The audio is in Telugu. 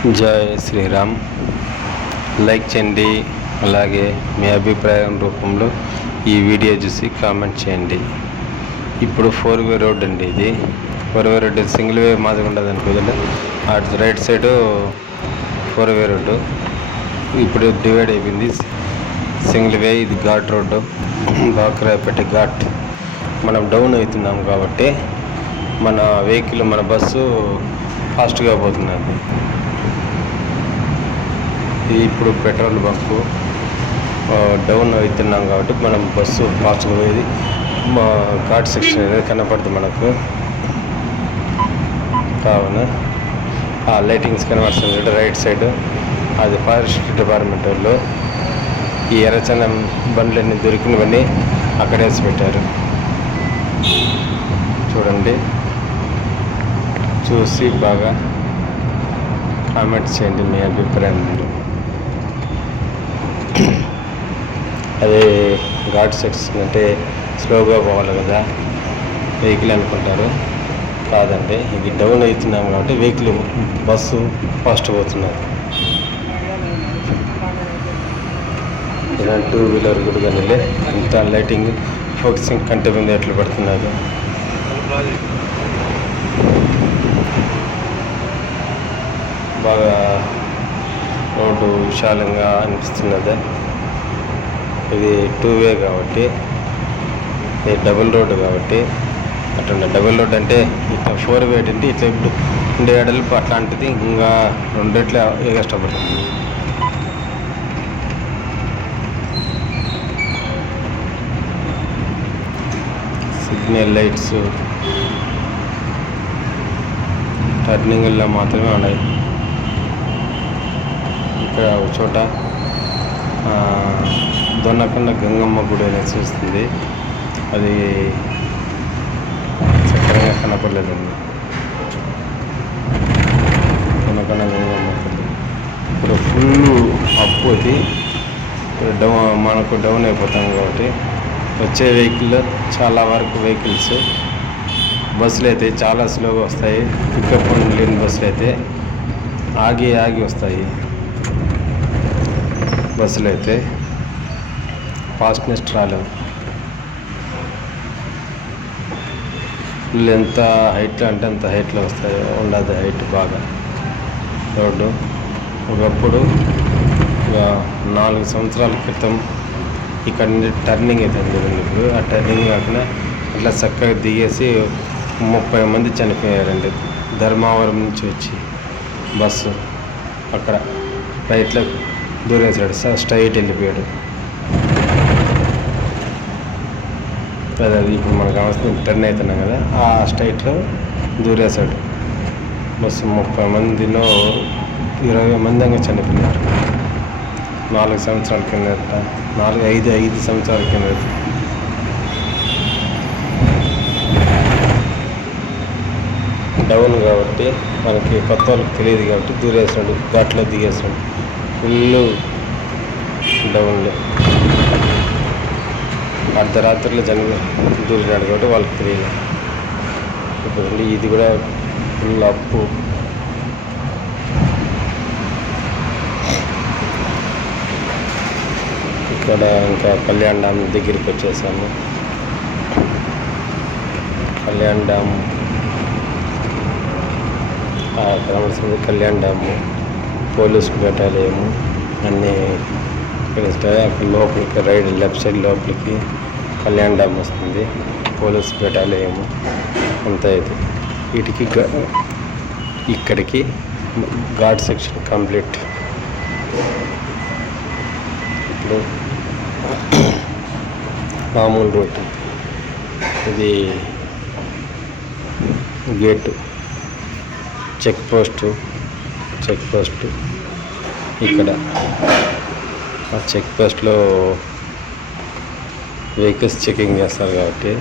జై శ్రీరామ్. లైక్ చేయండి, అలాగే మీ అభిప్రాయం రూపంలో ఈ వీడియో చూసి కామెంట్ చేయండి. ఇప్పుడు 4-వే రోడ్ అండి. ఇది 4-వే రోడ్డు సింగిల్ వే మాదిరి ఉండదు అనుకోదండి. అటు రైట్ సైడు 4-వే రోడ్డు ఇప్పుడు డివైడ్ అయిపోయింది. Single way. ఇది ఘాట్ రోడ్డు, బాక్రాయపేట ఘాట్. మనం డౌన్ అవుతున్నాం కాబట్టి మన వెహికల్, మన బస్సు ఫాస్ట్గా పోతుందండి. ఇప్పుడు పెట్రోల్ బంకు డౌన్ అవుతున్నాం కాబట్టి మనం బస్సు ఫాస్ట్గా పోయేది మా ఘాట్ సెక్షన్ అనేది కనపడుతుంది మనకు. కావున ఆ లైటింగ్స్ కనబడుతుంది రైట్ సైడ్, అది ఫారెస్ట్ డిపార్ట్మెంట్ వాళ్ళు ఈ ఎర్రచందనం బండ్లన్నీ దొరికినవన్నీ అక్కడే వేసి పెట్టారు. చూడండి, చూసి బాగా కామెంట్ చేయండి మీ అభిప్రాయం. అదే ఘాట్ సెక్షన్ అంటే స్లోగా పోవాలి కదా వెహికల్ అనుకుంటారు. కాదండి, ఇది డౌన్ అవుతున్నాం కాబట్టి వెహికల్ బస్సు ఫాస్ట్ పోతున్నారు. ఇలాంటి 2-వీలర్ కూడా కానీ ఇంత లైటింగ్ ఫోకసింగ్ కంటి మీద ఎట్లా పడుతున్నారు. బాగా రోడ్డు విశాలంగా అనిపిస్తున్నది. ఇది 2-వే కాబట్టి, ఇది డబుల్ రోడ్డు కాబట్టి అట్లా. డబుల్ రోడ్ అంటే ఇట్లా 4-వే అంటే ఇట్లా ఇప్పుడు ఉండే ఎడల్పు అట్లాంటిది ఇంకా 2 రెట్లు కష్టపడుతుంది. సిగ్నల్ లైట్స్ టర్నింగ్లో మాత్రమే ఉన్నాయి. ఇక్కడ ఒక చోట దొన్నకొండ గంగమ్మ గుడి అనేది చూస్తుంది. అది చక్కగా కనపడలేదండి. దొన్నకొండ గంగమ్మ గుడి ఇప్పుడు ఫుల్ అప్పు అది మనకు డౌన్ అయిపోతాం కాబట్టి వచ్చే వెహికల్ చాలా వరకు వెహికల్స్ బస్సులు అయితే చాలా స్లోగా వస్తాయి. పికప్ లేని బస్సులు అయితే ఆగి వస్తాయి. బస్సులు అయితే ఫాస్ట్నెస్ రాలేవు. ఫుల్ ఎంత హైట్లో అంటే అంత హైట్లో వస్తాయి. ఉండదు హైట్ బాగా రోడ్డు. ఒకప్పుడు 4 సంవత్సరాల క్రితం ఇక్కడ నుండి టర్నింగ్ అవుతుంది. ఇప్పుడు ఆ టర్నింగ్ కాకుండా అట్లా చక్కగా దిగేసి 30 మంది చనిపోయారండి. ధర్మావరం నుంచి వచ్చి బస్సు అక్కడ రైట్లో దూరేసాడు, స్ట్రైట్ వెళ్ళిపోయాడు. అది ఇప్పుడు మనకు అవసరం టర్న్ అవుతున్నాం కదా, ఆ స్ట్రైట్లో దూరేసాడు బస్సు. 30 మందిలో 20 మంది అంగా చనిపోయినారు. 4 సంవత్సరాల కిందట, 5 సంవత్సరాల కిందట. డౌన్ కాబట్టి మనకి కొత్త వాళ్ళకి తెలియదు కాబట్టి దూరేసాడు, ఘాట్లో దిగేసాడు. ఫుల్ డౌన్లో అర్ధరాత్రిలో దూరినాడు కాబట్టి వాళ్ళకి తెలియదు. ఇప్పుడు ఇది కూడా ఫుల్ అప్పు. ఇక్కడ ఇంకా కళ్యాణ్ డ్యామ్ దగ్గరికి వచ్చేసాము. కళ్యాణ్ డ్యామ్ కనబడుతుంది. కళ్యాణ్ డ్యాము, పోలీసు బెటాలియము అన్నీ తెలుస్తాయి. అక్కడ లోపలికి రైట్ లెఫ్ట్ సైడ్ లోపలికి కళ్యాణ్ డ్యామ్ వస్తుంది, పోలీస్ బెటాలియము అంతా. ఇది వీటికి ఇక్కడికి ఘాట్ సెక్షన్ కంప్లీట్. ఇప్పుడు మామూలు రోడ్డు. ఇది గేటు, చెక్ పోస్టు. ఇక్కడ ఆ చెక్ పోస్ట్లో వెహికల్స్ చెకింగ్ చేస్తారు కాబట్టి